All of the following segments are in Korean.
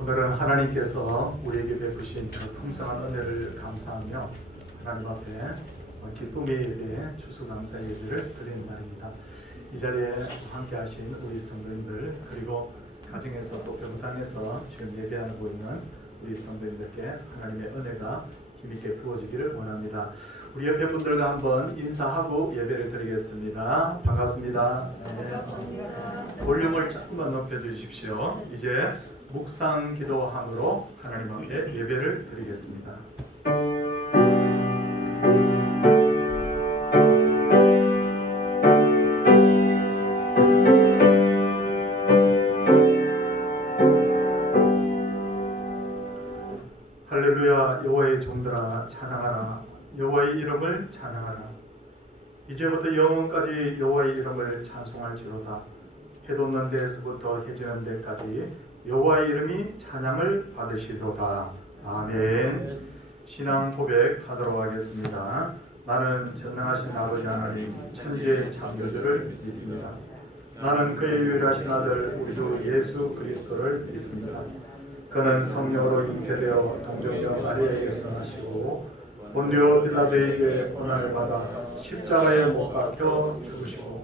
오늘은 하나님께서 우리에게 베푸신 풍성한 은혜를 감사하며 하나님 앞에 기쁨의 예배, 추수감사 예배를 드리는 날입니다. 이 자리에 함께 하신 우리 성도님들, 그리고 가정에서 또 병상에서 지금 예배하고 있는 우리 성도님들께 하나님의 은혜가 힘있게 부어지기를 원합니다. 우리 옆에 분들과 한번 인사하고 예배를 드리겠습니다. 반갑습니다. 네. 볼륨을 조금만 높여주십시오. 이제 묵상 기도함으로 하나님 앞에 예배를 드리겠습니다. 할렐루야. 여호와의 종들아 찬양하라. 여호와의 이름을 찬양하라. 이제부터 영원까지 여호와의 이름을 찬송할지로다. 해 돋는 데에서부터 해지는 데까지 여호와의 이름이 찬양을 받으시도다. 아멘. 신앙 고백하도록 하겠습니다. 나는 전능하신 아버지 하나님 천지의 창조주를 믿습니다. 나는 그의 유일하신 아들 우리 주 예수 그리스도를 믿습니다. 그는 성령으로 잉태되어 동정녀 마리아에게서 나시고 본디오 빌라도에게 고난을 받아 십자가에 못 박혀 죽으시고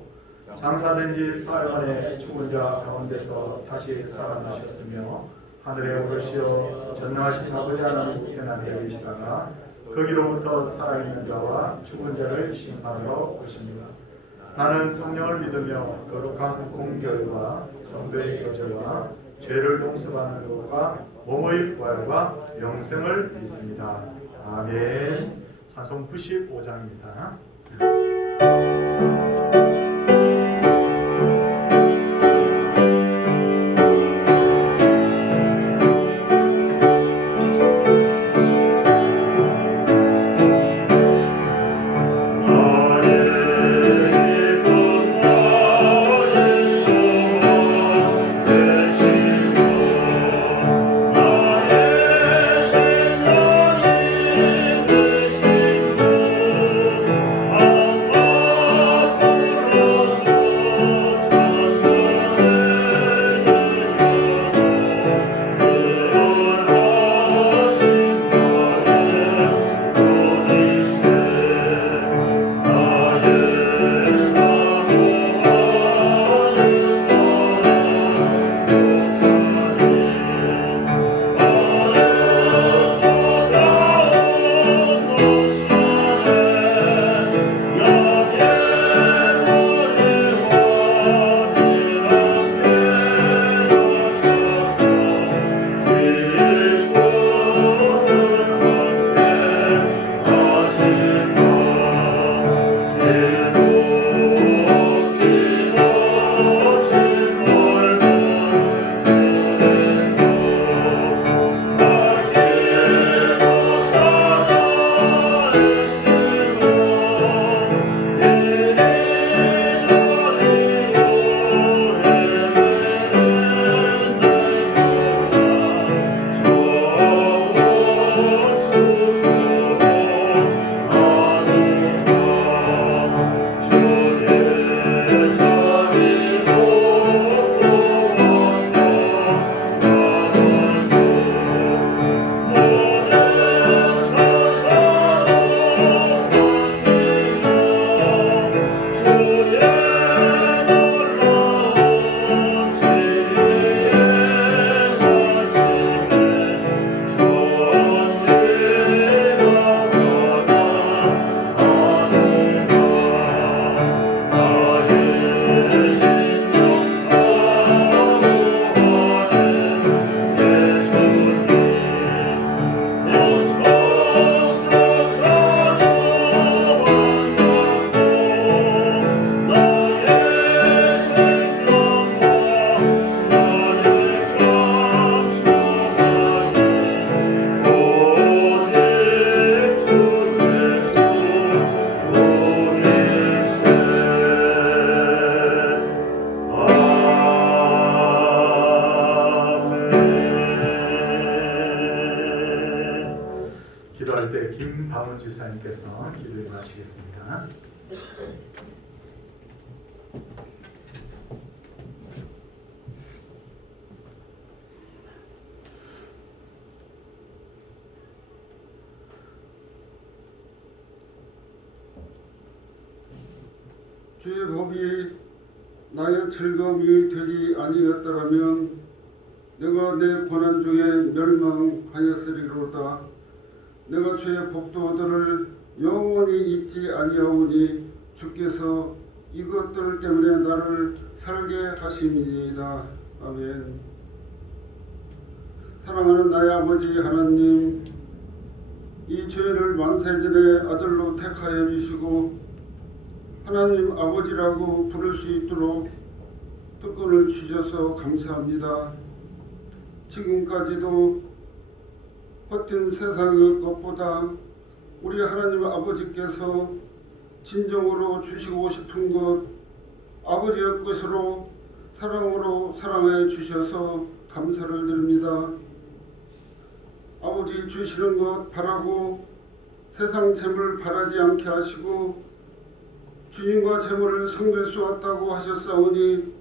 장사된 지 사흘 만에 죽은 자 가운데서 다시 살아나셨으며 하늘에 오르시어 전능하신 아버지 하나님 우편에 계시다가 거기로부터 살아있는 자와 죽은 자를 심판하러 오십니다. 나는 성령을 믿으며 거룩한 공교회와 성도의 교제와 죄를 용서받는 것과 몸의 부활과 영생을 믿습니다. 아멘. 찬송 95장입니다. 기도할 때 김방은 지사님께서 기도해 주시겠습니다. 주의 법이 나의 즐거움이 되지 아니었더라면 내가 내 고난 중에 멸망하였으리로다. 내가 주의 법도들을 영원히 잊지 아니하오니 주께서 이것들 때문에 나를 살게 하심이니이다. 아멘. 사랑하는 나의 아버지 하나님, 이 죄를 만세전에 아들로 택하여 주시고 하나님 아버지라고 부를 수 있도록 특권을 주셔서 감사합니다. 지금까지도 헛된 세상의 것보다 우리 하나님 아버지께서 진정으로 주시고 싶은 것, 아버지의 것으로 사랑으로 사랑해 주셔서 감사를 드립니다. 아버지 주시는 것 바라고 세상 재물 바라지 않게 하시고 주님과 재물을 섬길 수 없다고 하셨사오니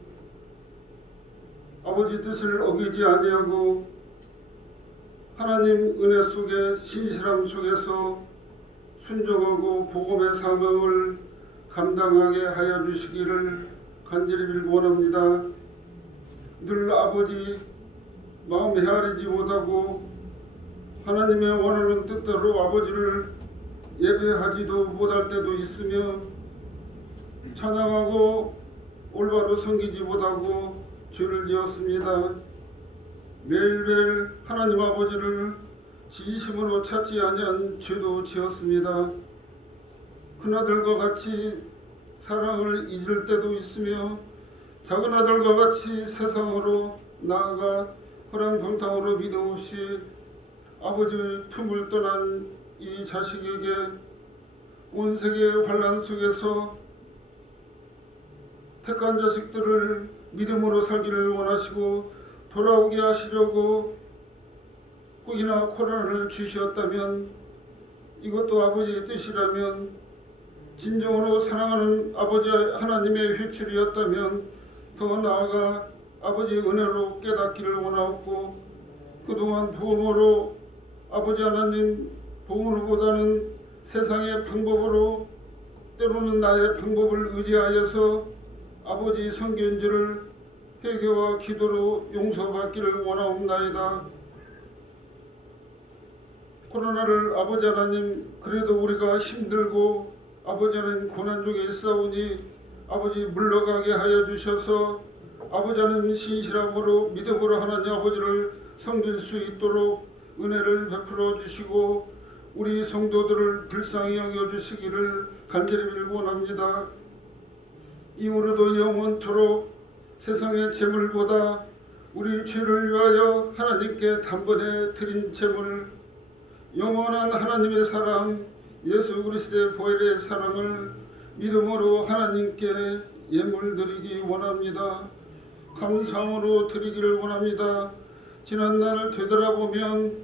아버지 뜻을 어기지 아니하고 하나님 은혜 속에 신실함 속에서 순종하고 복음의 사명을 감당하게 하여 주시기를 간절히 빌고 원합니다. 늘 아버지 마음 헤아리지 못하고 하나님의 원하는 뜻대로 아버지를 예배하지도 못할 때도 있으며 찬양하고 올바로 섬기지 못하고 죄를 지었습니다. 매일매일 하나님 아버지를 진심으로 찾지 아니한 죄도 지었습니다. 큰아들과 같이 사랑을 잊을 때도 있으며 작은아들과 같이 세상으로 나아가 허랑방탕으로 믿음 없이 아버지의 품을 떠난 이 자식에게 온 세계의 환난 속에서 택한 자식들을 믿음으로 살기를 원하시고 돌아오게 하시려고 혹이나 코로나를 주셨다면 이것도 아버지의 뜻이라면 진정으로 사랑하는 아버지 하나님의 회출이었다면 더 나아가 아버지의 은혜로 깨닫기를 원하옵고 그동안 복음으로 아버지 하나님 복음으로보다는 세상의 방법으로 때로는 나의 방법을 의지하여서 아버지 성견죄를 회개와 기도로 용서받기를 원하옵나이다. 코로나를 아버지 하나님 그래도 우리가 힘들고 아버지 하나님 고난 중에 있사오니 아버지 물러가게 하여 주셔서 아버지 하나님 신실함으로 믿음으로 하나님 아버지를 섬길 수 있도록 은혜를 베풀어 주시고 우리 성도들을 불쌍히 여겨 주시기를 간절히 빌고 원합니다. 이후로도 영원토록 세상의 재물보다 우리 죄를 위하여 하나님께 단번에 드린 재물 영원한 하나님의 사랑 예수 그리스도의 보혈의 사랑을 믿음으로 하나님께 예물 드리기 원합니다. 감사함으로 드리기를 원합니다. 지난 날을 되돌아보면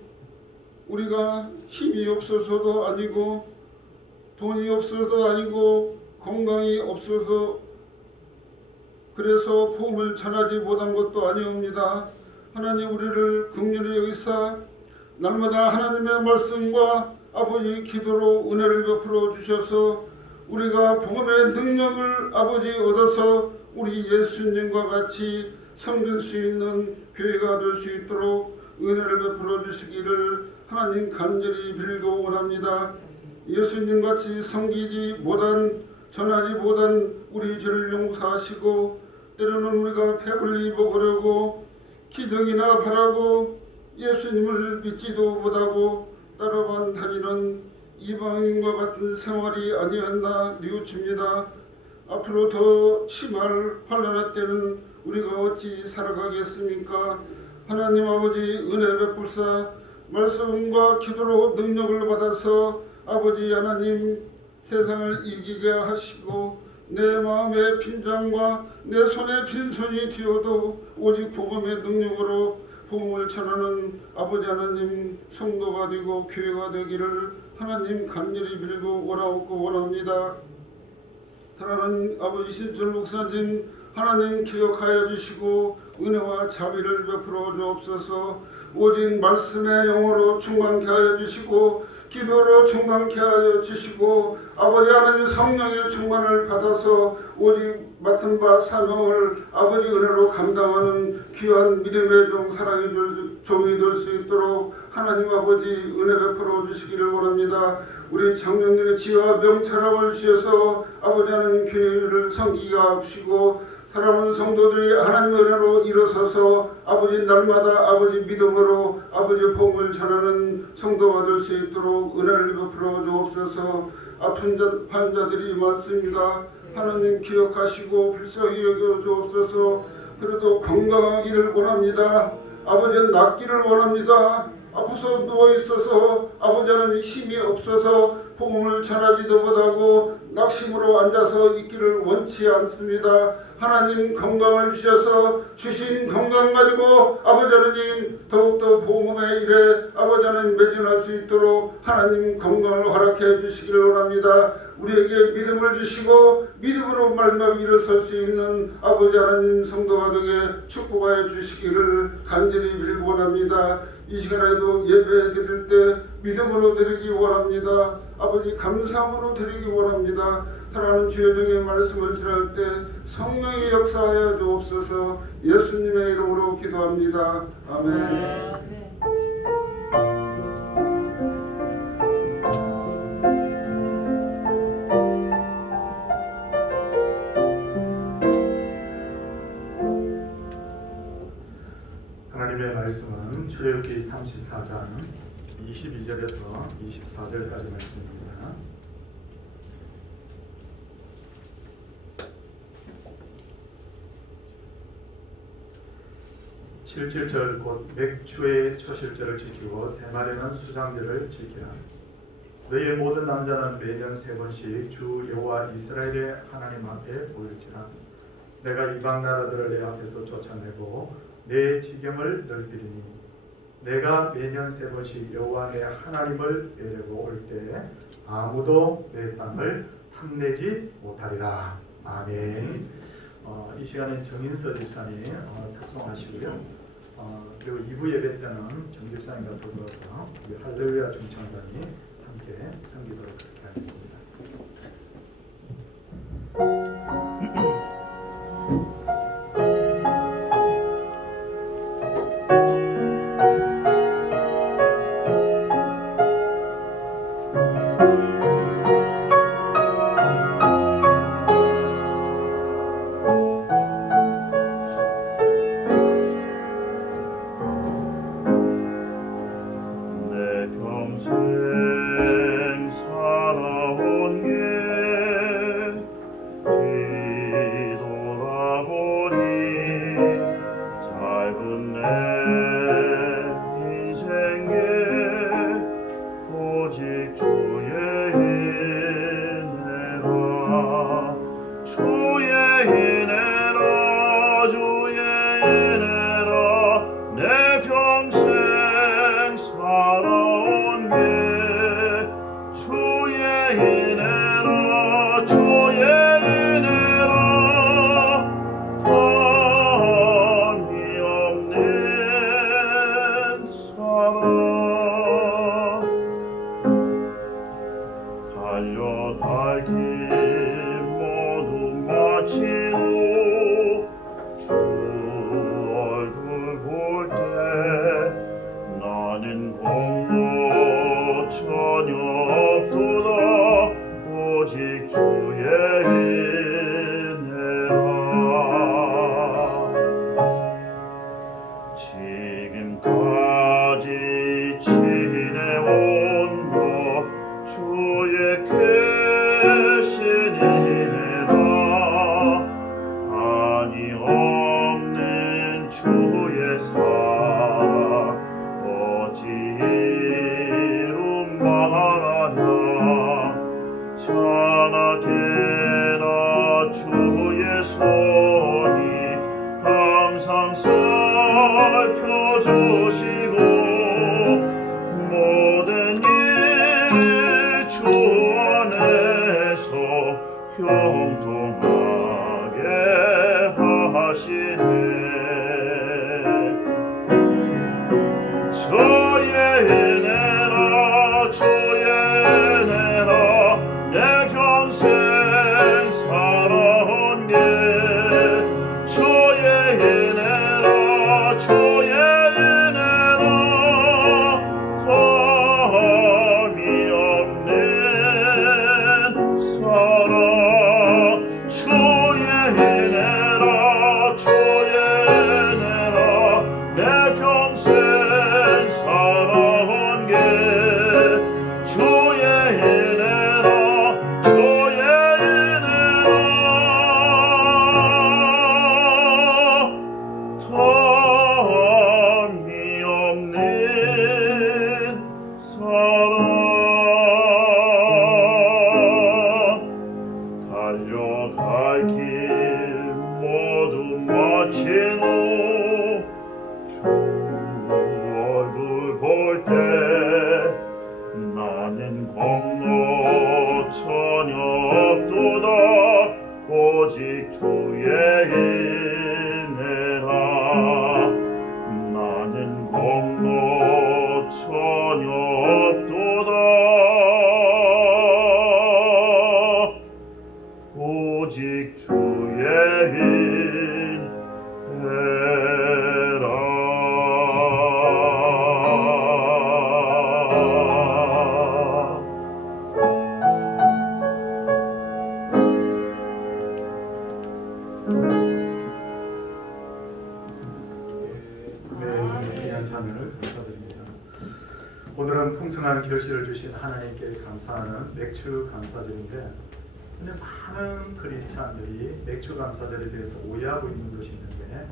우리가 힘이 없어서도 아니고 돈이 없어도 아니고 건강이 없어서 그래서 복음을 전하지 못한 것도 아니옵니다. 하나님 우리를 긍휼히 여기사 날마다 하나님의 말씀과 아버지 기도로 은혜를 베풀어 주셔서 우리가 복음의 능력을 아버지 얻어서 우리 예수님과 같이 섬길 수 있는 교회가 될 수 있도록 은혜를 베풀어 주시기를 하나님 간절히 빌고 원합니다. 예수님같이 섬기지 못한 전하지 못한 우리 죄를 용서하시고 때로는 우리가 배불리 먹으려고 기적이나 바라고 예수님을 믿지도 못하고 따라만 다니는 이방인과 같은 생활이 아니었나 뉘우칩니다. 앞으로 더 심할 환난의 때는 우리가 어찌 살아가겠습니까? 하나님 아버지 은혜 베풀사 말씀과 기도로 능력을 받아서 아버지 하나님 세상을 이기게 하시고 내 마음의 빈장과 내 손의 빈손이 되어도 오직 복음의 능력으로 복음을 전하는 아버지 하나님 성도가 되고 교회가 되기를 하나님 간절히 빌고 원하옵고 원합니다. 사랑하는 아버지 신철 목사님 하나님 기억하여 주시고 은혜와 자비를 베풀어 주옵소서. 오직 말씀의 영으로 충만케 하여 주시고 기도로 충만케 하여 주시고 아버지 하나님 성령의 충만을 받아서 오직 맡은 바 사명을 아버지 은혜로 감당하는 귀한 믿음의 종 사랑의 종이 될 수 있도록 하나님 아버지 은혜 베풀어 주시기를 원합니다. 우리 장로님의 지혜와 명철함을 주셔서 아버지 하나님 교회를 섬기게 하시고 사랑하는 성도들이 하나님의 은혜로 일어서서 아버지 날마다 아버지 믿음으로 아버지의 복음을 전하는 성도가 될 수 있도록 은혜를 베풀어 주옵소서. 아픈 환자들이 많습니다. 하나님 기억하시고 불쌍히 여겨 주옵소서. 그래도 건강하기를 원합니다. 아버지는 낫기를 원합니다. 아파서 누워있어서 아버지 하나님 힘이 없어서 복음을 전하지도 못하고 낙심으로 앉아서 있기를 원치 않습니다. 하나님 건강을 주셔서 주신 건강 가지고 아버지 하나님 더욱더 복음의 일에 아버지 하나님 매진할 수 있도록 하나님 건강을 허락해 주시기를 원합니다. 우리에게 믿음을 주시고 믿음으로 말미암아 일어설 수 있는 아버지 하나님 성도가 되게 축복하여 주시기를 간절히 빌고 원합니다. 이 시간에도 예배 드릴 때 믿음으로 드리기 원합니다. 아버지 감사함으로 드리기 원합니다. 사랑하는 주의 종의 말씀을 전할 때 성령의 역사하여 주옵소서. 예수님의 이름으로 기도합니다. 아멘. 하나님의 말씀은 출애굽기 34장 22절에서 24절까지 말씀입니다. 7.7절 곧 맥주의 초실절을 지키고 새말에는 수장절을 지키라. 너희의 모든 남자는 매년 3번씩 주 여호와 이스라엘의 하나님 앞에 모일지라. 내가 이방 나라들을 내 앞에서 쫓아내고 내 지경을 넓히리니 내가 매년 3번씩 여호와 내 하나님을 뵈려고 올 때 아무도 내 땅을 탐내지 못하리라. 아멘. 이 시간에 정인서 집사님 탁송하시고요. 그리고 2부 예배 때는 정 집사님과 더불어서 우리 할렐루야 중창단이 함께 섬기도록 그렇게 하겠습니다. 저의 은혜라 주의 없는 사랑 달려갈 길 모두 마친 후 주 얼굴 볼 때 나는 공로 전혀 없도다 오직 주의 은혜라 나는 공로 전혀 없도다 오직 주의 은혜라 네, 귀한 찬양을 감사드립니다. 오늘은 풍성한 결실을 주신 하나님께 감사하는 맥주 감사절인데, 근데 많은 크리스찬들이 맥주 감사절에 대해서 오해하고 있는 것이 있는데,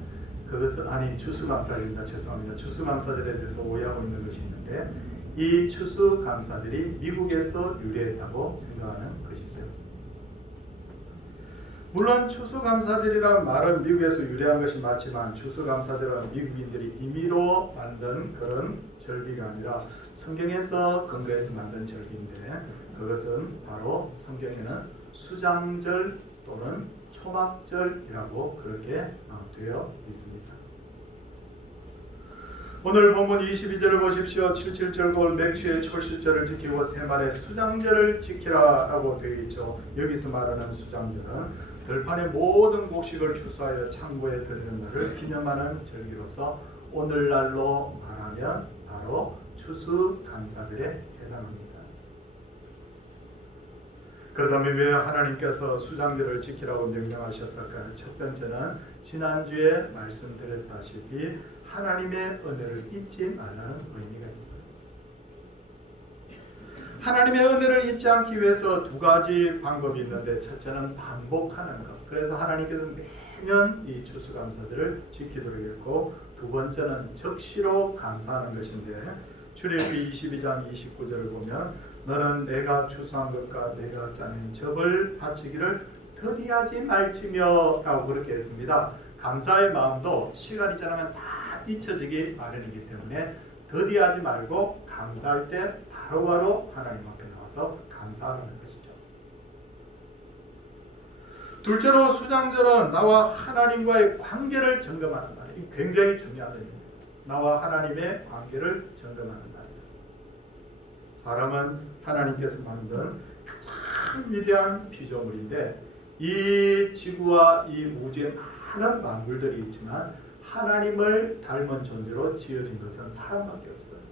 그것은 아니 추수감사절입니다. 죄송합니다. 추수감사절에 대해서 오해하고 있는 것이 있는데, 이 추수감사절이 미국에서 유래했다고 생각하는 것이죠. 물론 추수감사절이라는 말은 미국에서 유래한 것이 맞지만, 추수감사절은 미국인들이 임의로 만든 그런 절기가 아니라 성경에서 근거해서 만든 절기인데, 그것은 바로 성경에는 수장절 또는 초막절이라고 그렇게 되어 있습니다. 오늘 본문 22절을 보십시오. 77절 곧 맥주의 철실절을 지키고 세말의 수장절을 지키라라고 되어 있죠. 여기서 말하는 수장절은 들판의 모든 곡식을 추수하여 창고에 들이는 날을 기념하는 절기로서 오늘날로 말하면 바로 추수감사절에 해당합니다. 그렇다면 왜 하나님께서 수장절을 지키라고 명령하셨을까요? 첫 번째는 지난주에 말씀드렸다시피 하나님의 은혜를 잊지 말라는 의미가 있어요. 하나님의 은혜를 잊지 않기 위해서 두 가지 방법이 있는데, 첫째는 반복하는 것. 그래서 하나님께서 매년 이 추수감사절을 지키도록 했고, 두 번째는 적시로 감사하는 것인데, 출애굽기 22장 29절을 보면 너는 내가 추수한 것과 내가 짜낸 접을 바치기를 더디하지 말지며 라고 그렇게 했습니다. 감사의 마음도 시간이 지나면 다 잊혀지기 마련이기 때문에 더디하지 말고 감사할 때 바로바로 하나님 앞에 나와서 감사하는 것이죠. 둘째로 수장절은 나와 하나님과의 관계를 점검하는 날이에요. 굉장히 중요한 일입니다. 나와 하나님의 관계를 점검하는 날이에요. 사람은 하나님께서 만든 가장 위대한 피조물인데, 이 지구와 이 우주에 많은 만물들이 있지만 하나님을 닮은 존재로 지어진 것은 사람밖에 없어요.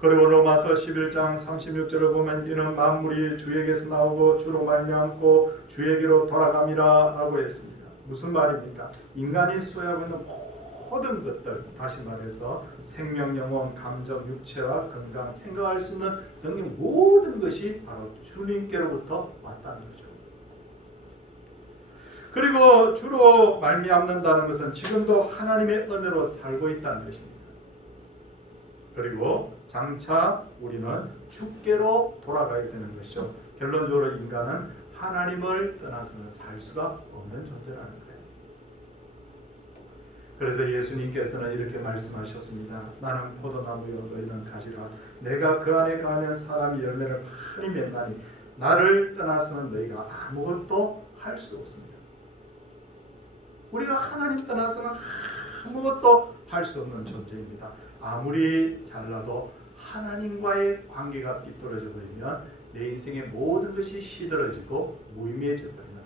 그리고 로마서 11장 36절을 보면 이는 만물이 주에게서 나오고 주로 말미암고 주에게로 돌아감이라 라고 했습니다. 무슨 말입니까? 인간이 소유하고 있는 모든 것들, 다시 말해서 생명, 영혼, 감정, 육체와 건강, 생각할 수 있는 능력, 모든 것이 바로 주님께로부터 왔다는 거죠. 그리고 주로 말미암는다는 것은 지금도 하나님의 은혜로 살고 있다는 것입니다. 그리고 장차 우리는 주께로 돌아가야 되는 것이죠. 결론적으로 인간은 하나님을 떠나서는 살 수가 없는 존재라는 거예요. 그래서 예수님께서는 이렇게 말씀하셨습니다. 나는 포도나무요 너희는 가지라. 내가 그 안에 가면 사람이 열매를 많이 맺나니 나를 떠나서는 너희가 아무것도 할 수 없습니다. 우리가 하나님 떠나서는 아무것도 할 수 없는 존재입니다. 아무리 잘나도 하나님과의 관계가 삐뚤어져 버리면 내 인생의 모든 것이 시들어지고 무의미해져 버리는 거예요.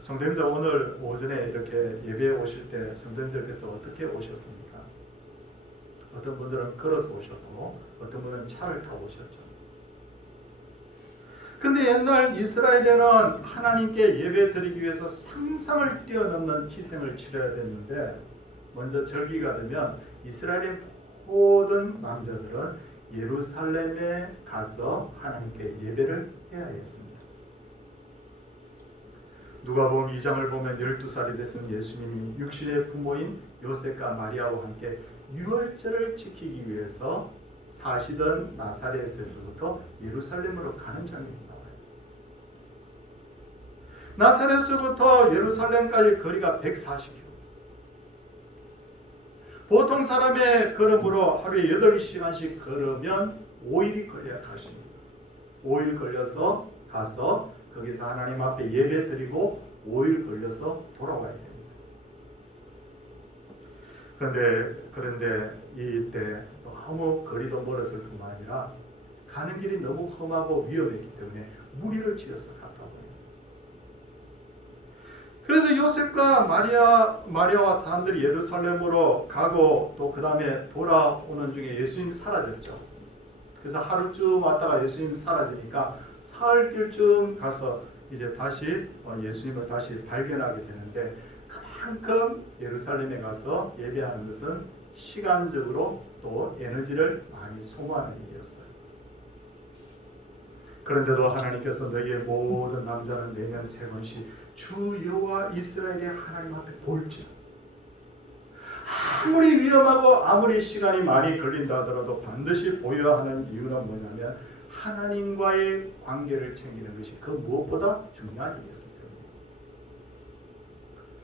성도님들, 오늘 오전에 이렇게 예배에 오실 때 성도님들께서 어떻게 오셨습니까? 어떤 분들은 걸어서 오셨고 어떤 분은 차를 타고 오셨죠. 근데 옛날 이스라엘에는 하나님께 예배 드리기 위해서 상상을 뛰어넘는 희생을 치러야 됐는데, 먼저 절기가 되면 이스라엘의 모든 남자들은 예루살렘에 가서 하나님께 예배를 해야 했습니다. 누가복음 2장을 보면 12살이 되신 예수님이 육신의 부모인 요셉과 마리아와 함께 유월절을 지키기 위해서 사시던 나사렛에서부터 예루살렘으로 가는 장면이 나와요. 나사렛에서부터 예루살렘까지 거리가 140km. 보통 사람의 걸음으로 하루에 8시간씩 걸으면 5일이 걸려야 갈 수 있습니다. 5일 걸려서 가서 거기서 하나님 앞에 예배 드리고 5일 걸려서 돌아와야 됩니다. 그런데 이때 너무 거리도 멀어서 뿐만 아니라 가는 길이 너무 험하고 위험했기 때문에 무리를 지어서 갔다고 해요. 그래도 요셉과 마리아와 사람들이 예루살렘으로 가고 또 그 다음에 돌아오는 중에 예수님이 사라졌죠. 그래서 하루쯤 왔다가 예수님이 사라지니까 사흘길쯤 가서 이제 다시 예수님을 다시 발견하게 되는데, 그만큼 예루살렘에 가서 예배하는 것은 시간적으로 또 에너지를 많이 소모하는 일이었어요. 그런데도 하나님께서 너희의 모든 남자는 매년 3번씩 주 여호와 이스라엘의 하나님 앞에 볼지어다. 아무리 위험하고 아무리 시간이 많이 걸린다 하더라도 반드시 보여야 하는 이유는 뭐냐면 하나님과의 관계를 챙기는 것이 그 무엇보다 중요한 일이었기 때문에.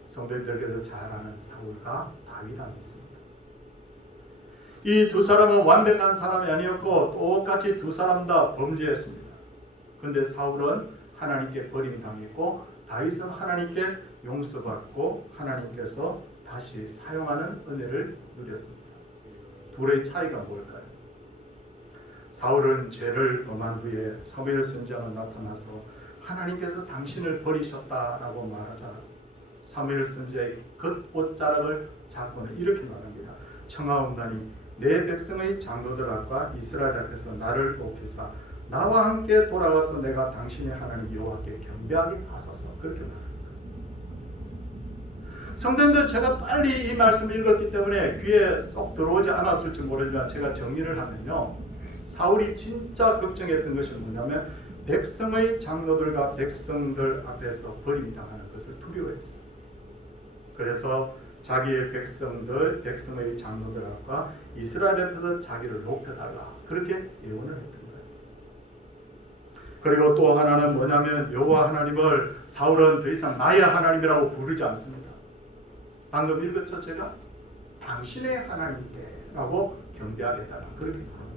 성도님들께서 잘 아는 사울과 다윗이 있습니다. 이 두 사람은 완벽한 사람이 아니었고 똑같이 두 사람 다 범죄했습니다. 그런데 사울은 하나님께 버림당했고 다윗은 하나님께 용서받고 하나님께서 다시 사용하는 은혜를 누렸습니다. 둘의 차이가 뭘까요? 사울은 죄를 범한 후에 사무엘 선지자가 나타나서 하나님께서 당신을 버리셨다라고 말하자 사무엘 선지자의 겉옷자락을 잡고는 이렇게 말합니다. 청하옵나니 내 백성의 장로들 앞과 이스라엘 앞에서 나를 높이사 나와 함께 돌아가서 내가 당신의 하나님 여호와께 경배하게 하소서. 그렇게 말합니다. 성도님들, 제가 빨리 이 말씀을 읽었기 때문에 귀에 쏙 들어오지 않았을지 모르지만 제가 정리를 하면요, 사울이 진짜 걱정했던 것이 뭐냐면 백성의 장로들과 백성들 앞에서 버림당하는 것을 두려워했어요. 그래서 자기의 백성의 장로들 앞과 이스라엘 앞에서 자기를 높여달라, 그렇게 예언을 했던 거예요. 그리고 또 하나는 뭐냐면 여호와 하나님을 사울은 더 이상 나의 하나님이라고 부르지 않습니다. 방금 읽었죠? 제가 당신의 하나님께라고 경배하겠다는 그렇게 부르는 거예요.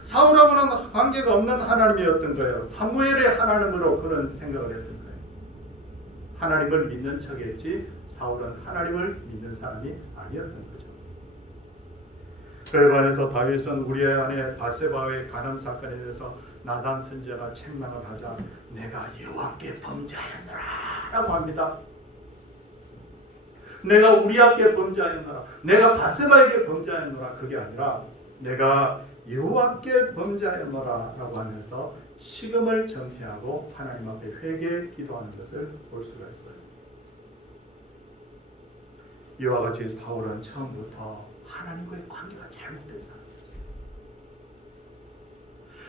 사울하고는 관계가 없는 하나님이었던 거예요. 사무엘의 하나님으로 그런 생각을 했던 거예요. 하나님을 믿는 척했지 사울은 하나님을 믿는 사람이 아니었던 거죠. 그에 반해서 다윗은 우리의 아내 바세바의 간음 사건에 대해서 나단 선지자가 책망을 하자 내가 여호와께 범죄하였노라 라고 합니다. 내가 우리에게 범죄하였노라, 내가 바세바에게 범죄하였노라, 그게 아니라 내가 여호와께 범죄하였노라 라고 하면서 식음을 전폐하고 하나님 앞에 회개 기도하는 것을 볼 수가 있어요. 이와 같이 사울은 처음부터 하나님과의 관계가 잘못된 사람이었어요.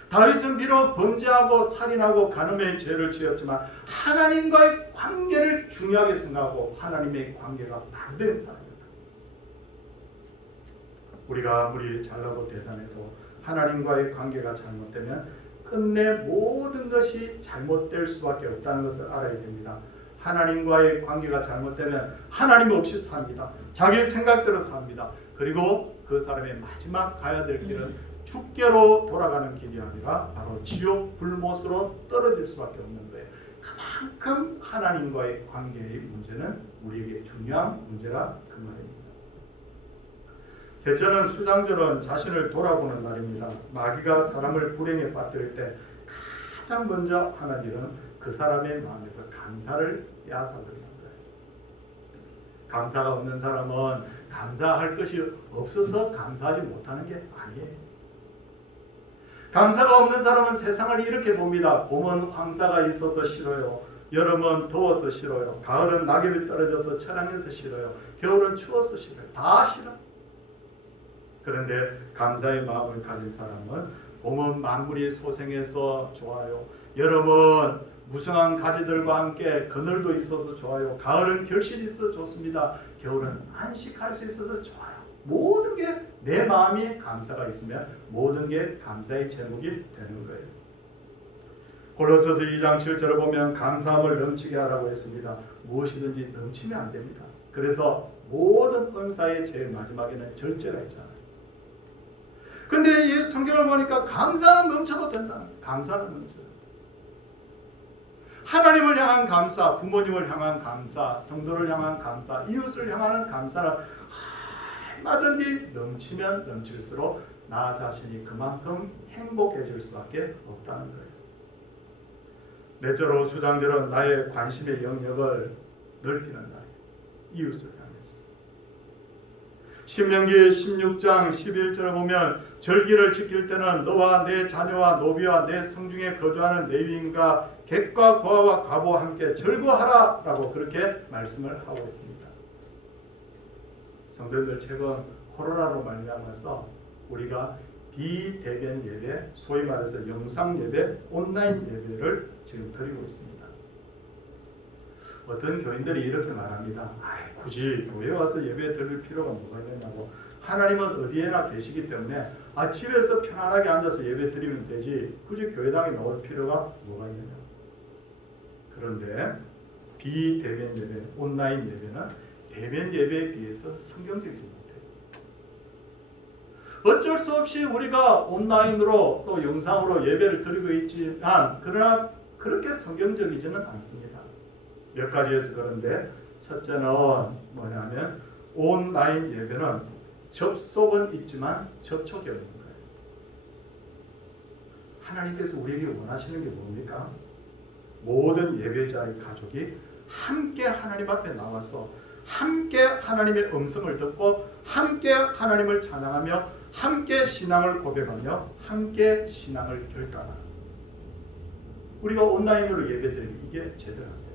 다윗은 비록 범죄하고 살인하고 간음의 죄를 지었지만 하나님과의 관계를 중요하게 생각하고 하나님의 관계가 반대된 사람이었다. 우리가 아무리 잘나고 대단해도 하나님과의 관계가 잘못되면 끝내 모든 것이 잘못될 수밖에 없다는 것을 알아야 됩니다. 하나님과의 관계가 잘못되면 하나님 없이 삽니다. 자기 생각대로 삽니다. 그리고 그 사람의 마지막 가야 될 길은 죽게로 돌아가는 길이 아니라 바로 지옥 불못으로 떨어질 수밖에 없는 거예요. 그만큼 하나님과의 관계의 문제는 우리에게 중요한 문제라 그 말입니다. 셋째는 수장절은 자신을 돌아보는 날입니다. 마귀가 사람을 불행에 빠뜨릴 때 가장 먼저 하는 일은 그 사람의 마음에서 감사를 빼앗아버리는 거예요. 감사가 없는 사람은 감사할 것이 없어서 감사하지 못하는 게 아니에요. 감사가 없는 사람은 세상을 이렇게 봅니다. 봄은 황사가 있어서 싫어요. 여름은 더워서 싫어요. 가을은 낙엽이 떨어져서 처량해서 싫어요. 겨울은 추워서 싫어요. 다 싫어. 그런데 감사의 마음을 가진 사람은 봄은 만물이 소생해서 좋아요. 여름은 무성한 가지들과 함께 그늘도 있어서 좋아요. 가을은 결실이 있어 좋습니다. 겨울은 안식할 수 있어서 좋아요. 모든 게 내 마음이 감사가 있으면 모든 게 감사의 제목이 되는 거예요. 골로새서 2장 7절을 보면 감사함을 넘치게 하라고 했습니다. 무엇이든지 넘치면 안 됩니다. 그래서 모든 은사의 제일 마지막에는 절제가 있잖아요. 근데 이 성경을 보니까 감사는 넘쳐도 된다. 감사는 넘쳐요. 하나님을 향한 감사, 부모님을 향한 감사, 성도를 향한 감사, 이웃을 향하는 감사는 얼마든지 넘치면 넘칠수록 나 자신이 그만큼 행복해질 수밖에 없다는 거예요. 넷째로 수장절은 나의 관심의 영역을 넓히는 날이에요. 이웃을 향해서. 신명기 16장 11절을 보면 절기를 지킬 때는 너와 내 자녀와 노비와 내 성중에 거주하는 레위인과 객과 고아와 과부와 함께 절거하라 라고 그렇게 말씀을 하고 있습니다. 성도들 최근 코로나로 말미암아서 우리가 비대면 예배, 소위 말해서 영상 예배, 온라인 예배를 지금 드리고 있습니다. 어떤 교인들이 이렇게 말합니다. 굳이 교회 와서 예배 드릴 필요가 뭐가 있냐고. 하나님은 어디에나 계시기 때문에 집에서 편안하게 앉아서 예배 드리면 되지 굳이 교회당에 나올 필요가 뭐가 있느냐. 그런데 비대면 예배, 온라인 예배는 대면 예배에 비해서 성경적이지 못해요. 어쩔 수 없이 우리가 온라인으로 또 영상으로 예배를 드리고 있지만 그러나 그렇게 성경적이지는 않습니다. 몇 가지에서 그런데 첫째는 뭐냐면 온라인 예배는 접속은 있지만 접촉이 없는 거예요. 하나님께서 우리에게 원하시는 게 뭡니까? 모든 예배자의 가족이 함께 하나님 앞에 나와서 함께 하나님의 음성을 듣고 함께 하나님을 찬양하며 함께 신앙을 고백하며 함께 신앙을 결단하는 우리가 온라인으로 예배드리는 이게 제대로 안 됩니다.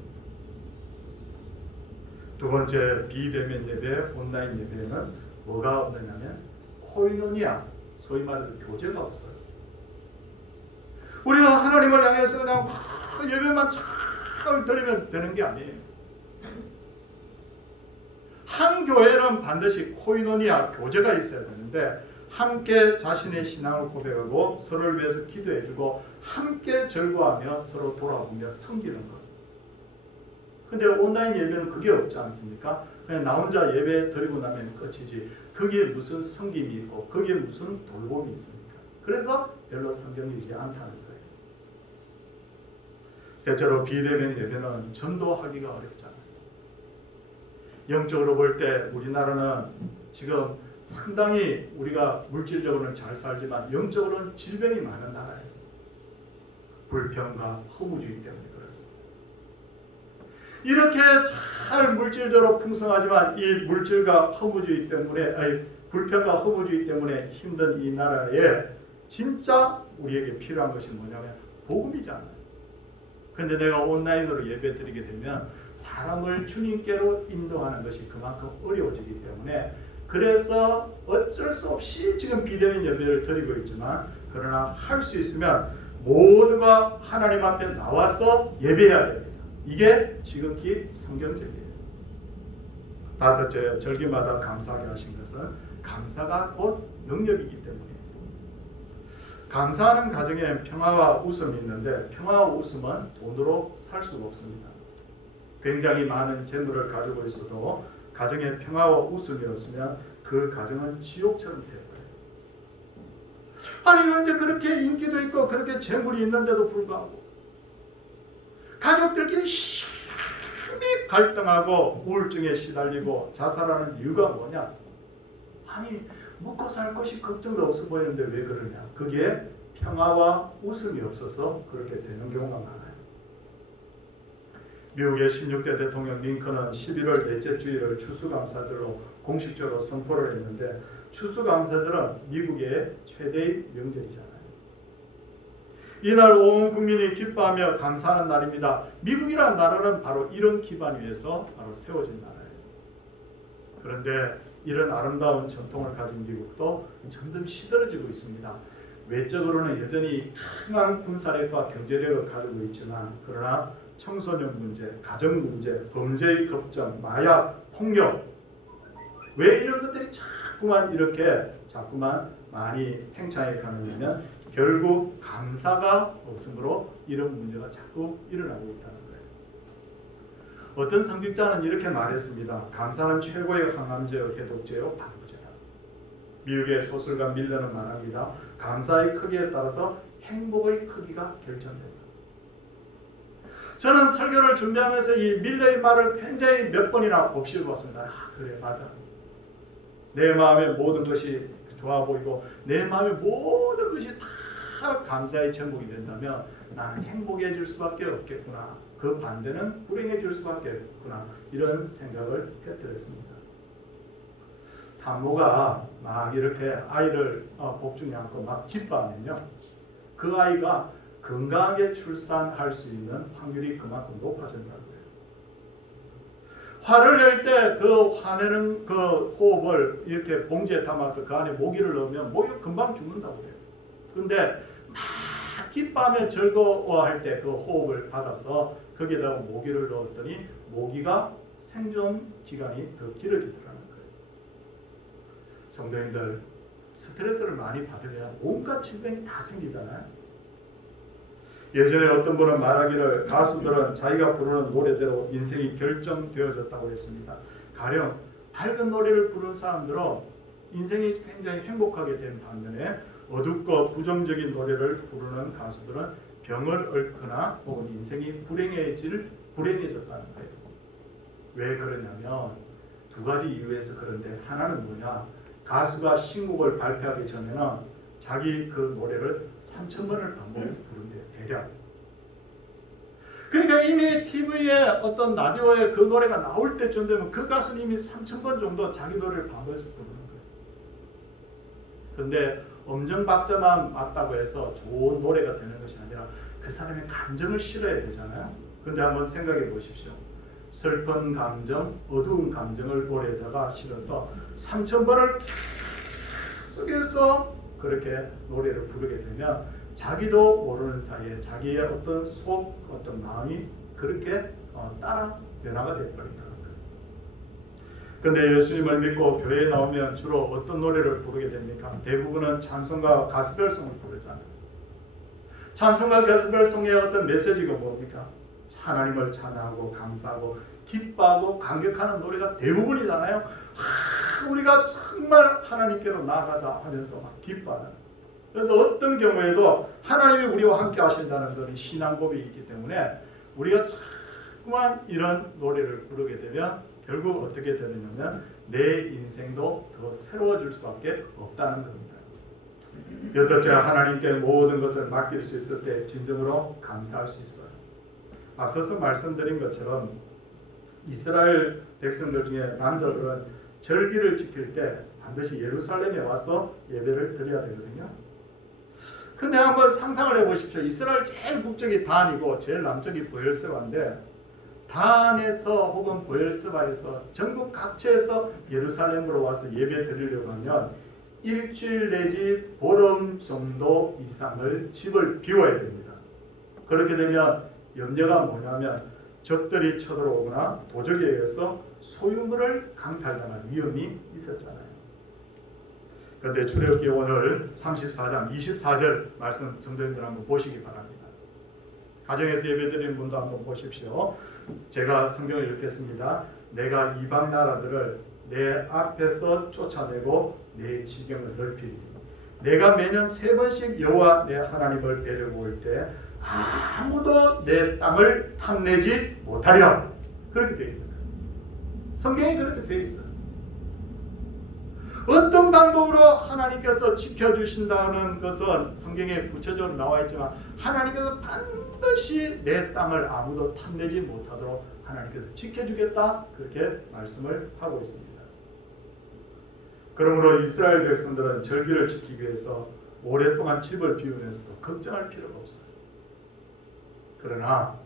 두 번째 비대면 예배, 온라인 예배에는 뭐가 없느냐면 코이노니아, 소위 말해서 교제가 없어요. 우리가 하나님을 향해서 그냥 예배만 잘 드리면 되는 게 아니에요. 한 교회는 반드시 코이노니아, 교제가 있어야 되는데 함께 자신의 신앙을 고백하고 서로를 위해서 기도해주고 함께 절구하며 서로 돌아보며 섬기는 것. 근데 온라인 예배는 그게 없지 않습니까? 그냥 나 혼자 예배 드리고 나면 끝이지. 거기에 무슨 섬김이 있고 거기에 무슨 돌봄이 있습니까? 그래서 별로 성경이지 않다는 거예요. 셋째로 비대면 예배는 전도하기가 어렵잖아요. 영적으로 볼 때 우리나라는 지금 상당히 우리가 물질적으로는 잘 살지만 영적으로는 질병이 많은 나라예요. 불평과 허무주의 때문에 그렇습니다. 이렇게 잘 물질적으로 풍성하지만 이 물질과 허무주의 때문에 불평과 허무주의 때문에 힘든 이 나라에 진짜 우리에게 필요한 것이 뭐냐면 복음이잖아요. 근데 내가 온라인으로 예배 드리게 되면 사람을 주님께로 인도하는 것이 그만큼 어려워지기 때문에 그래서 어쩔 수 없이 지금 비대면 예배를 드리고 있지만 그러나 할 수 있으면 모두가 하나님 앞에 나와서 예배해야 됩니다. 이게 지극히 성경적이에요. 다섯째, 절기마다 감사하게 하신 것은 감사가 곧 능력이기 때문이에요. 감사하는 가정에 평화와 웃음이 있는데 평화와 웃음은 돈으로 살 수가 없습니다. 굉장히 많은 재물을 가지고 있어도 가정에 평화와 웃음이 없으면 그 가정은 지옥처럼 되어버려요. 아니 그런데 그렇게 인기도 있고 그렇게 재물이 있는데도 불구하고 가족들끼리 심히 갈등하고 우울증에 시달리고 자살하는 이유가 뭐냐? 아니 먹고 살 것이 걱정도 없어 보이는데 왜 그러냐? 그게 평화와 웃음이 없어서 그렇게 되는 경우가 많아요. 미국의 16대 대통령 링컨은 11월 넷째 주일을 추수감사절로 공식적으로 선포를 했는데 추수감사절은 미국의 최대의 명절이잖아요. 이날 온 국민이 기뻐하며 감사하는 날입니다. 미국이라는 나라는 바로 이런 기반 위에서 바로 세워진 나라예요. 그런데 이런 아름다운 전통을 가진 미국도 점점 시들어지고 있습니다. 외적으로는 여전히 강한 군사력과 경제력을 가지고 있지만 그러나 청소년 문제, 가정 문제, 범죄의 급증, 마약, 폭력 왜 이런 것들이 자꾸만 많이 팽창해 가느냐면 결국 감사가 없으므로 이런 문제가 자꾸 일어나고 있다는 거예요. 어떤 성직자는 이렇게 말했습니다. 감사는 최고의 항암제요, 해독제요, 방부제다. 미국의 소설가 밀러는 말합니다. 감사의 크기에 따라서 행복의 크기가 결정된다. 저는 설교를 준비하면서 이 밀러의 말을 굉장히 몇 번이나 곱씹어 봤습니다. 그래, 맞아. 내 마음의 모든 것이 좋아 보이고 내 마음의 모든 것이 다 감사의 천국이 된다면 나는 행복해질 수밖에 없겠구나. 그 반대는 불행해질 수밖에 없구나. 이런 생각을 했더랬습니다. 산모가 막 이렇게 아이를 복중에 안고 막 기뻐하면요, 그 아이가 건강하게 출산할 수 있는 확률이 그만큼 높아진다는 거예요. 화를 낼 때 그 화내는 그 호흡을 이렇게 봉지에 담아서 그 안에 모기를 넣으면 모기가 금방 죽는다고 그래요. 그런데 막 기뻐하며 즐거워할 때 그 호흡을 받아서 거기에다가 모기를 넣었더니 모기가 생존 기간이 더 길어지더라는 거예요. 성도님들, 스트레스를 많이 받으면 온갖 질병이 다 생기잖아요. 예전에 어떤 분은 말하기를 가수들은 자기가 부르는 노래대로 인생이 결정되어졌다고 했습니다. 가령 밝은 노래를 부르는 사람들은 인생이 굉장히 행복하게 된 반면에 어둡고 부정적인 노래를 부르는 가수들은 병을 앓거나 혹은 인생이 불행해졌다는 거예요. 왜 그러냐면 두 가지 이유에서 그런데, 하나는 뭐냐, 가수가 신곡을 발표하기 전에는 자기 그 노래를 3,000번을 반복해서 부른대요. 대략. 그러니까 이미 TV에 어떤 라디오에 그 노래가 나올 때쯤 되면 그 가수는 이미 3,000번 정도 자기 노래를 반복해서 부르는 거예요. 그런데 엄정박자만 맞다고 해서 좋은 노래가 되는 것이 아니라 그 사람의 감정을 실어야 되잖아요. 그런데 한번 생각해 보십시오. 슬픈 감정, 어두운 감정을 노래에다가 실어서 3,000번을 계속해서 그렇게 노래를 부르게 되면 자기도 모르는 사이에 자기의 어떤 어떤 마음이 그렇게 따라 변화가 되어버린다는 거예요. 그런데 예수님을 믿고 교회에 나오면 주로 어떤 노래를 부르게 됩니까? 대부분은 찬송과 가스펠송을 부르잖아요. 찬송과 가스펠송의 어떤 메시지가 뭡니까? 하나님을 찬양하고 감사하고 기뻐하고 감격하는 노래가 대부분이잖아요. 우리가 정말 하나님께로 나아가자 하면서 막 기뻐하는. 그래서 어떤 경우에도 하나님이 우리와 함께 하신다는 그런 신앙고백이 있기 때문에 우리가 자꾸만 이런 노래를 부르게 되면 결국 어떻게 되느냐면 내 인생도 더 새로워질 수밖에 없다는 겁니다. 여섯째, 하나님께 모든 것을 맡길 수 있을 때 진정으로 감사할 수 있어요. 앞서서 말씀드린 것처럼 이스라엘 백성들 중에 남자들은 절기를 지킬 때 반드시 예루살렘에 와서 예배를 드려야 되거든요. 근데 한번 상상을 해보십시오. 이스라엘 제일 북쪽이 단이고 제일 남쪽이 브엘세바인데 단에서 혹은 브엘세바에서 전국 각처에서 예루살렘으로 와서 예배 드리려고 하면 일주일 내지 보름 정도 이상을 집을 비워야 됩니다. 그렇게 되면 염려가 뭐냐면 적들이 쳐들어오거나 도적에 의해서 소유물을 강탈당할 위험이 있었잖아요. 그런데 출애굽기 오늘 34장 24절 말씀 성도님들 한번 보시기 바랍니다. 가정에서 예배드리는 분도 한번 보십시오. 제가 성경을 읽겠습니다. 내가 이방 나라들을 내 앞에서 쫓아내고 내 지경을 넓히리. 내가 매년 3번씩 여호와 내 하나님을 뵈려고 때 아무도 내 땅을 탐내지 못하리라. 그렇게 되어 있습니다. 성경에 그렇게 되어 있어요. 어떤 방법으로 하나님께서 지켜주신다는 것은 성경에 구체적으로 나와 있지만 하나님께서 반드시 내 땅을 아무도 탐내지 못하도록 하나님께서 지켜주겠다, 그렇게 말씀을 하고 있습니다. 그러므로 이스라엘 백성들은 절기를 지키기 위해서 오랫동안 집을 비우면서도 걱정할 필요가 없어요. 그러나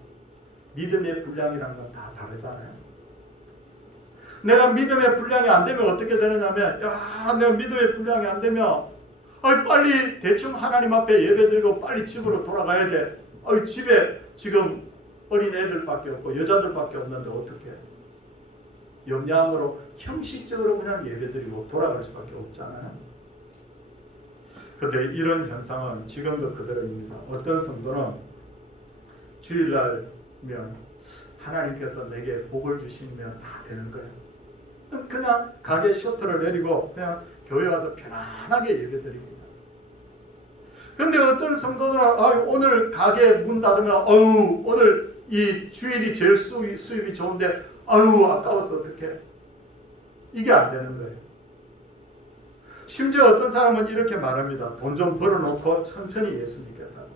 믿음의 분량이라는 건 다 다르잖아요. 내가 믿음의 분량이 안 되면 어떻게 되느냐면, 내가 믿음의 분량이 안 되면 빨리 대충 하나님 앞에 예배드리고 빨리 집으로 돌아가야 돼. 집에 지금 어린 애들밖에 없고 여자들밖에 없는데 어떻게? 염려함으로 형식적으로 그냥 예배드리고 돌아갈 수밖에 없잖아요. 그런데 이런 현상은 지금도 그대로입니다. 어떤 성도는 주일날면 하나님께서 내게 복을 주시면 다 되는 거예요. 그냥 가게 셔터를 내리고 그냥 교회 와서 편안하게 예배드립니다. 근데 어떤 성도들은 오늘 가게 문 닫으면 오늘 이 주일이 제일 수입이 좋은데 아까워서 어떡해. 이게 안 되는 거예요. 심지어 어떤 사람은 이렇게 말합니다. 돈 좀 벌어놓고 천천히 예수 믿겠다고.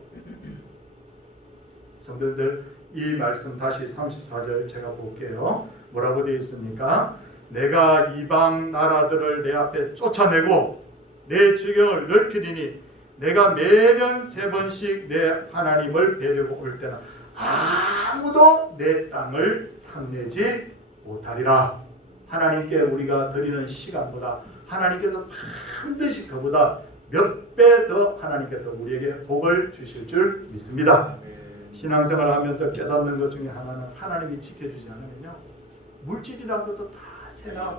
성도들 이 말씀 다시 34절 제가 볼게요. 뭐라고 되어 있습니까? 내가 이방 나라들을 내 앞에 쫓아내고 내 지경을 넓히리니 내가 매년 3번씩 내 하나님을 뵈려고 올 때는 아무도 내 땅을 탐내지 못하리라. 하나님께 우리가 드리는 시간보다 하나님께서 반드시 그보다 몇 배 더 하나님께서 우리에게 복을 주실 줄 믿습니다. 신앙생활을 하면서 깨닫는 것 중에 하나는 하나님이 지켜주지 않으면요 물질이란 것도 다 새나.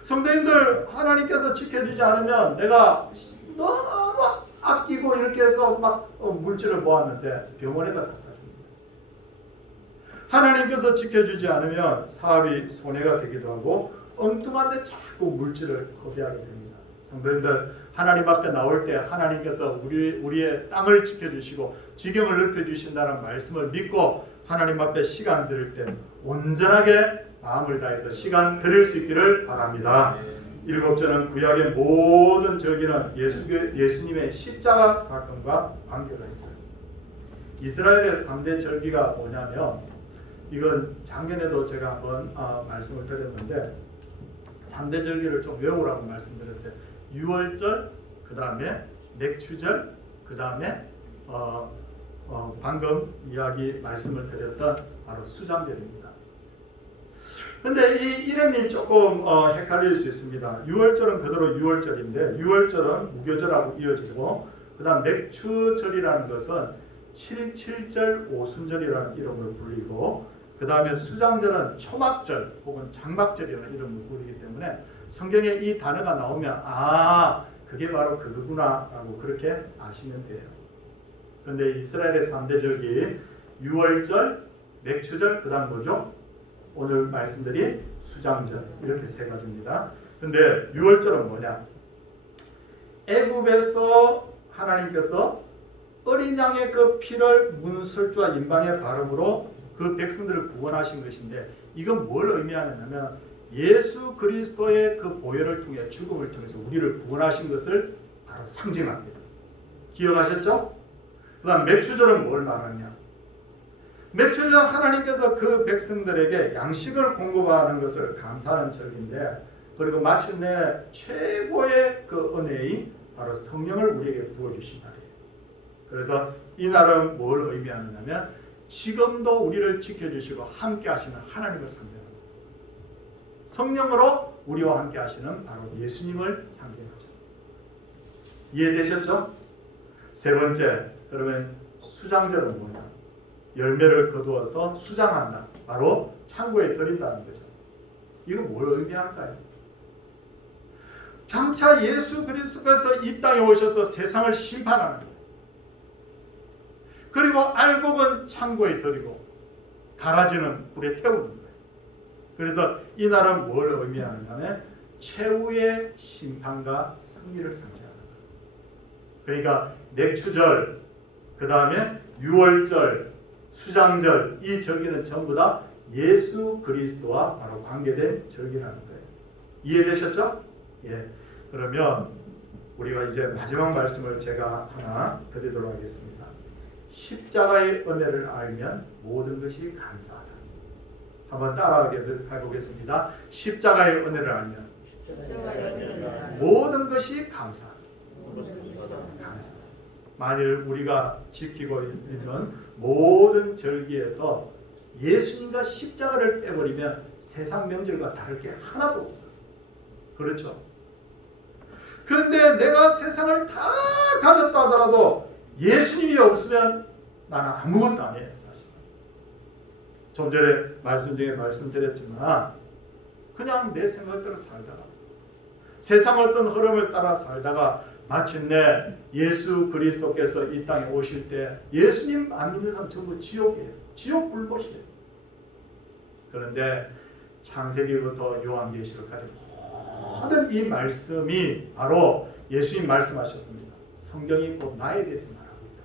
성도님들 하나님께서 지켜주지 않으면 내가 너무 아끼고 이렇게 해서 막 물질을 모았는데 병원에다 갖다 줍니다. 하나님께서 지켜주지 않으면 사업이 손해가 되기도 하고 엉뚱한데 자꾸 물질을 허비하게 됩니다. 성도님들 하나님 앞에 나올 때 하나님께서 우리의 땅을 지켜주시고 지경을 넓혀주신다는 말씀을 믿고 하나님 앞에 시간 드릴 때 온전하게 마음을 다해서 시간 드릴 수 있기를 바랍니다. 7절은 구약의 모든 절기는 예수님의 십자가 사건과 관계가 있어요. 이스라엘의 3대 절기가 뭐냐면 이건 작년에도 제가 한번 말씀을 드렸는데 3대 절기를 좀 외우라고 말씀드렸어요. 유월절, 그 다음에 맥추절, 그 다음에 방금 이야기 말씀을 드렸던 바로 수장절입니다. 근데 이 이름이 조금 헷갈릴 수 있습니다. 유월절은 그대로 유월절인데 유월절은 무교절하고 이어지고 그 다음 맥추절이라는 것은 7.7절 오순절이라는 이름으로 불리고 그 다음에 수장절은 초막절 혹은 장막절이라는 이름으로 불리기 때문에 성경에 이 단어가 나오면 그게 바로 그거구나 라고 그렇게 아시면 돼요. 그런데 이스라엘의 3대 절기 유월절, 맥추절, 그 다음 뭐죠? 오늘 말씀드린 수장절 이렇게 3가지입니다. 그런데 유월절은 뭐냐? 애굽에서 하나님께서 어린 양의 그 피를 문설주와 인방의 발음으로 그 백성들을 구원하신 것인데 이건 뭘 의미하느냐면 예수 그리스도의 그 보혈을 통해 죽음을 통해서 우리를 구원하신 것을 바로 상징합니다. 기억하셨죠? 그 다음 맥추절은 뭘 말하냐? 맥추절 하나님께서 그 백성들에게 양식을 공급하는 것을 감사하는 절기인데 그리고 마침내 최고의 그 은혜인 바로 성령을 우리에게 부어주신 날이에요. 그래서 이 날은 뭘 의미하느냐면 지금도 우리를 지켜주시고 함께 하시는 하나님을 상징합니다. 성령으로 우리와 함께 하시는 바로 예수님을 상징하죠. 이해되셨죠? 3번째, 그러면 수장절은 뭐냐? 열매를 거두어서 수장한다. 바로 창고에 드린다는 거죠. 이거 뭘 의미할까요? 장차 예수 그리스도께서 이 땅에 오셔서 세상을 심판하는 거예요. 그리고 알곡은 창고에 드리고 가라지는 불에 태우는 거예요. 그래서 이 날은 뭘 의미하느냐면 최후의 심판과 승리를 상징하는 거예요. 그러니까 맥추절, 그 다음에 유월절, 수장절 이 절기는 전부 다 예수 그리스도와 바로 관계된 절기라는 거예요. 이해되셨죠? 예. 그러면 우리가 이제 마지막 말씀을 제가 하나 드리도록 하겠습니다. 십자가의 은혜를 알면 모든 것이 감사하다. 한번 따라하게 해보겠습니다. 십자가의 은혜를 알면 모든 것이 감사하다. 감사하다. 만일 우리가 지키고 있는 모든 절기에서 예수님과 십자가를 빼버리면 세상 명절과 다를 게 하나도 없어요. 그렇죠? 그런데 내가 세상을 다 가졌다 하더라도 예수님이 없으면 나는 아무것도 아니에요. 사실. 좀 전에 말씀 중에 말씀드렸지만 그냥 내 생각대로 살다가 세상 어떤 흐름을 따라 살다가 마침내 예수 그리스도께서 이 땅에 오실 때 예수님 안 믿는 사람 전부 지옥이에요. 지옥 불못이에요. 그런데 창세기부터 요한계시록까지 모든 이 말씀이 바로 예수님 말씀하셨습니다. 성경이 곧 나에 대해서 말하고 있다.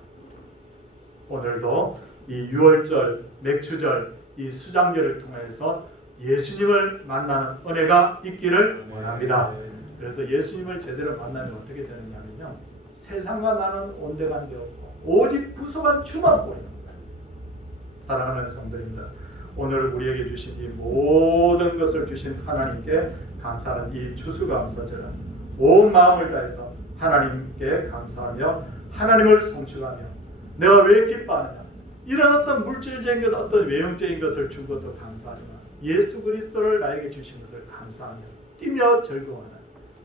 오늘도 이 6월절, 맥추절, 이 수장절을 통해서 예수님을 만나는 은혜가 있기를 원합니다. 그래서 예수님을 제대로 만나면 어떻게 되느냐면요, 세상과 나는 온데간데 없고 오직 구속한 주만 보이는 거예요. 사랑하는 성도입니다. 오늘 우리에게 주신 이 모든 것을 주신 하나님께 감사하는 이 추수감사절은 온 마음을 다해서 하나님께 감사하며 하나님을 송축하며 내가 왜 기뻐하느냐, 이런 어떤 물질적인 것, 어떤 외형적인 것을 준 것도 감사하지만 예수 그리스도를 나에게 주신 것을 감사하며 뛰며 즐거워하는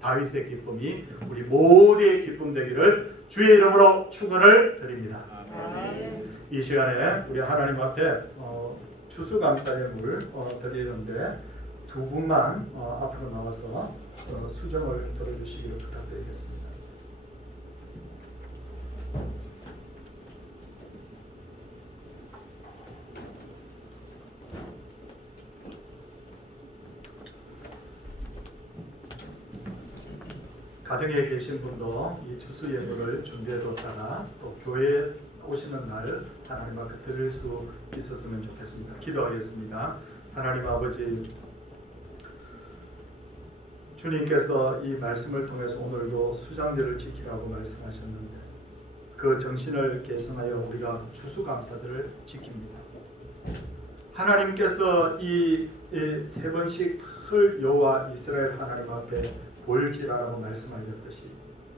다윗의 기쁨이 우리 모두의 기쁨 되기를 주의 이름으로 축원을 드립니다. 이 시간에 우리 하나님 앞에 추수감사의 물 드리는데 두 분만 앞으로 나와서 수정을 들어주시기를 부탁드리겠습니다. 가정에 계신 분도 이 추수 예물을 준비해뒀다가 또 교회에 오시는 날 하나님 앞에 드릴 수 있었으면 좋겠습니다. 기도하겠습니다. 하나님 아버지, 주님께서 이 말씀을 통해서 오늘도 수장들을 지키라고 말씀하셨는데 그 정신을 계승하여 우리가 추수감사들을 지킵니다. 하나님께서 이 세 번씩 설 여호와 이스라엘 하나님 앞에 보일지라라고 말씀하셨듯이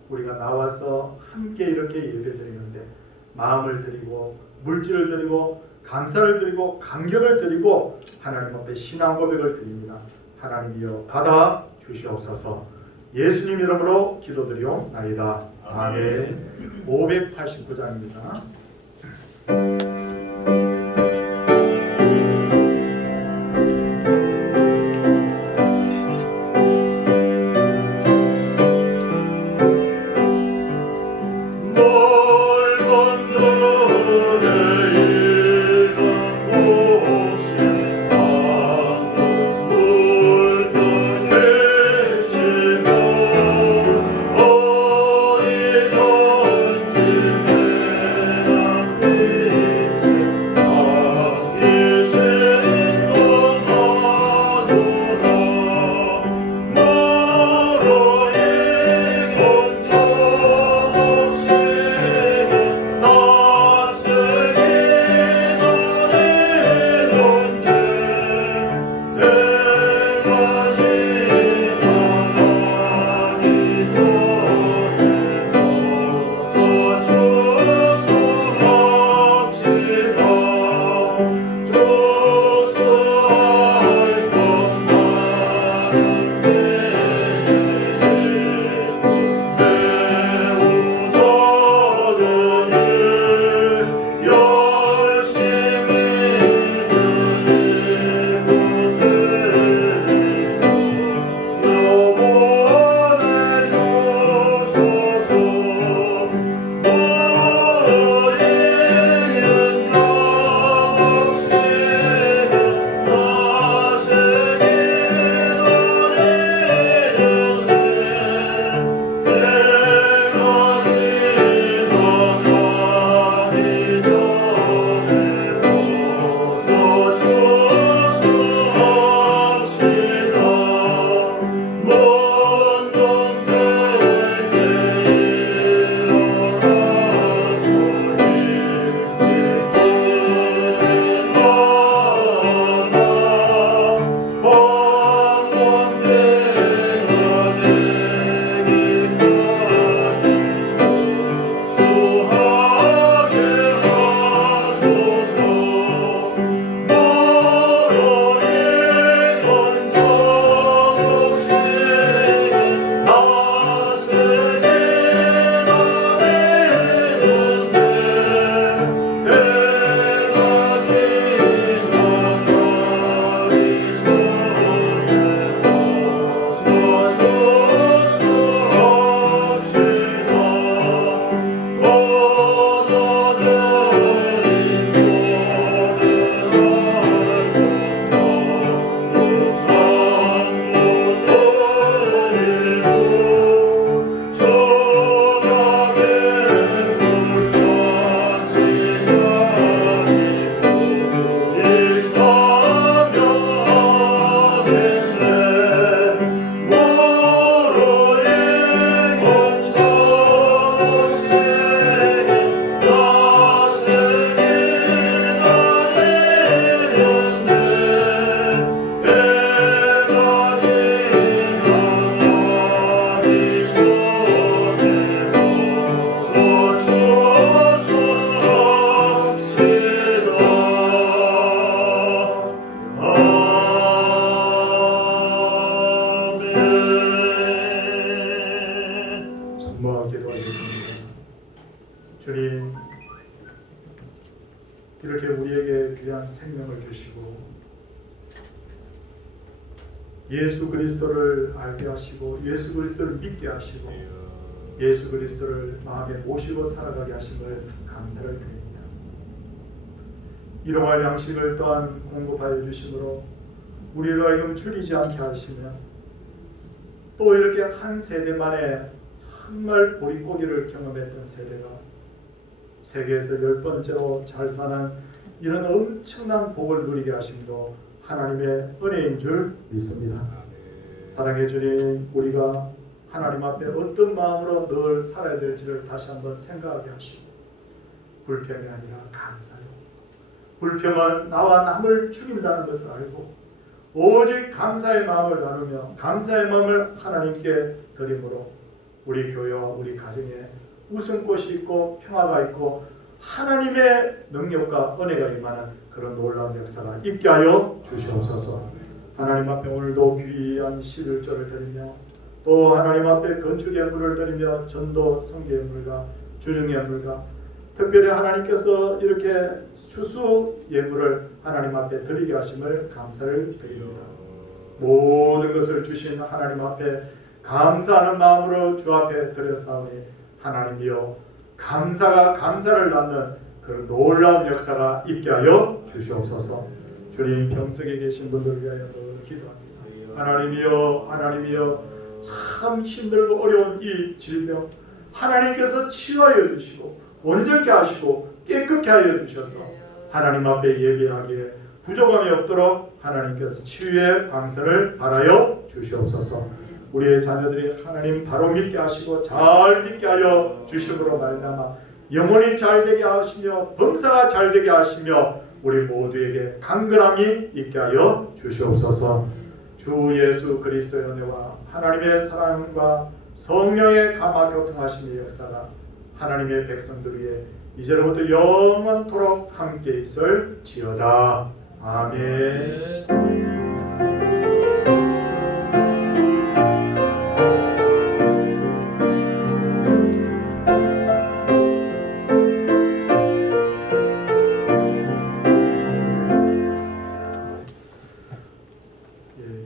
우리가 나와서 함께 이렇게 예배드리는데 마음을 드리고 물질을 드리고 감사를 드리고 감격을 드리고 하나님 앞에 신앙 고백을 드립니다. 하나님이여 받아 주시옵소서. 예수님 이름으로 기도드리옵나이다. 아멘. 589장입니다. 어디든지 정말 기도하겠습니다. 주님, 이렇게 우리에게 귀한 생명을 주시고 예수 그리스도를 알게 하시고 예수 그리스도를 믿게 하시고 예수 그리스도를 마음에 모시고 살아가게 하심을 감사를 드립니다. 일용할 양식을 또한 공급하여 주심으로 우리로 하여금 줄이지 않게 하시며 또 이렇게 한 세대 만에 정말 보릿고기를 경험했던 세대가 세계에서 10번째로 잘 사는 이런 엄청난 복을 누리게 하심도 하나님의 은혜인 줄 믿습니다. 사랑해 주님, 우리가 하나님 앞에 어떤 마음으로 늘 살아야 될지를 다시 한번 생각하게 하시고 불평이 아니라 감사요. 불평은 나와 남을 죽인다는 것을 알고 오직 감사의 마음을 나누며 감사의 마음을 하나님께 드림으로 우리 교회와 우리 가정에 웃음꽃이 있고 평화가 있고 하나님의 능력과 은혜가 임하는 그런 놀라운 역사가 있게 하여 주시옵소서. 하나님 앞에 오늘도 귀한 11조를 드리며 또 하나님 앞에 건축 예물을 드리며 전도 성교 예물과 주중 예물과 특별히 하나님께서 이렇게 추수 예물을 하나님 앞에 드리게 하심을 감사를 드립니다. 모든 것을 주신 하나님 앞에 감사하는 마음으로 주 앞에 드렸사오니 하나님이여 감사가 감사를 낳는 그런 놀라운 역사가 있게 하여 주시옵소서. 주님, 병석에 계신 분들을 위하여 기도합니다. 하나님이여 참 힘들고 어려운 이 질병 하나님께서 치유하여 주시고 온전케 하시고 깨끗게 하여 주셔서 하나님 앞에 예배하기에 부족함이 없도록 하나님께서 치유의 방선을 바라여 주시옵소서. 우리의 자녀들이 하나님 바로 믿게 하시고 잘 믿게 하여 주심으로 말미암아 영혼이 잘 되게 하시며 범사가 잘 되게 하시며 우리 모두에게 강건함이 있게 하여 주시옵소서. 주 예수 그리스도의 은혜와 하나님의 사랑과 성령의 감화 교통하심의 역사가 하나님의 백성들 위해 이제로부터 영원토록 함께 있을지어다. 아멘.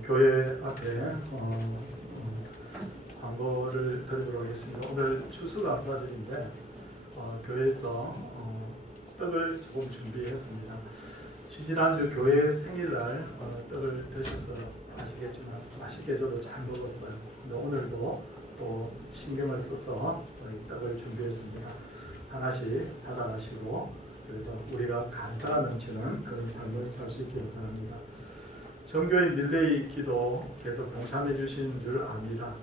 교회 앞에 광고를 드리도록 하겠습니다. 오늘 추수감사절인데 교회에서 떡을 조금 준비했습니다. 지지난주 교회 생일날 떡을 드셔서 아시겠지만 맛있게 저도 잘 먹었어요. 근데 오늘도 또 신경을 써서 떡을 준비했습니다. 하나씩 받아가시고 그래서 우리가 감사가 넘치는 그런 삶을 살 수 있기를 바랍니다. 정교인 릴레이 기도 계속 동참해 주신 줄 압니다.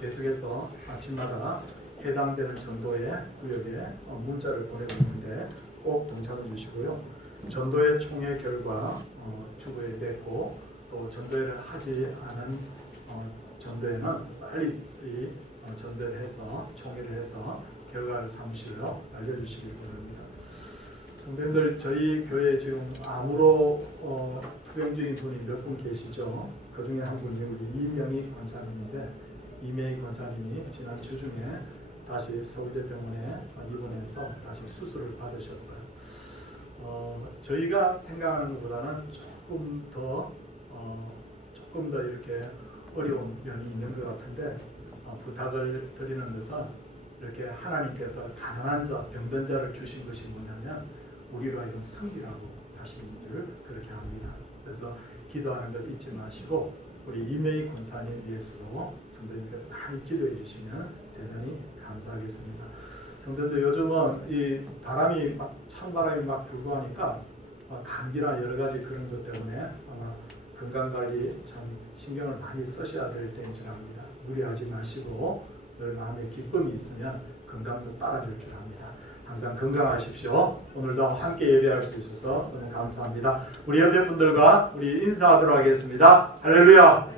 계속해서 아침마다 해당되는 전도의 구역에 문자를 보내고 있는데 꼭 동참해 주시고요. 전도의 총회 결과 주부에 냈고 또 전도회를 하지 않은 전도회는 빨리 전도를 해서 총회를 해서 결과를 삼실로 알려주시기 바랍니다. 성도님들, 저희 교회에 지금 암으로 투병 중인 분이 몇 분 계시죠? 그 중에 한 분이 우리 이명희 권사님인데 이명희 권사님이 지난 주 중에 다시 서울대병원에 입원해서 다시 수술을 받으셨어요. 저희가 생각하는 것보다는 조금 더 이렇게 어려운 면이 있는 것 같은데 부탁을 드리는 것은 이렇게 하나님께서 가난한 자, 병든 자를 주신 것이 뭐냐면 우리로 하여금 섬기라고 하신 줄 그렇게 합니다. 그래서 기도하는 것 잊지 마시고 우리 이메이 권사님 위해서도 성도님께서 많이 기도해 주시면 대단히 감사하겠습니다. 성도들, 요즘은 이 바람이 찬바람이 막 불고 하니까 감기나 여러 가지 그런 것 때문에 아마 건강관리 참 신경을 많이 쓰셔야 될 때인 줄 압니다. 무리하지 마시고 늘 마음에 기쁨이 있으면 건강도 따라줄 줄 압니다. 항상 건강하십시오. 오늘도 함께 예배할 수 있어서 너무 감사합니다. 우리 옆에 분들과 우리 인사하도록 하겠습니다. 할렐루야.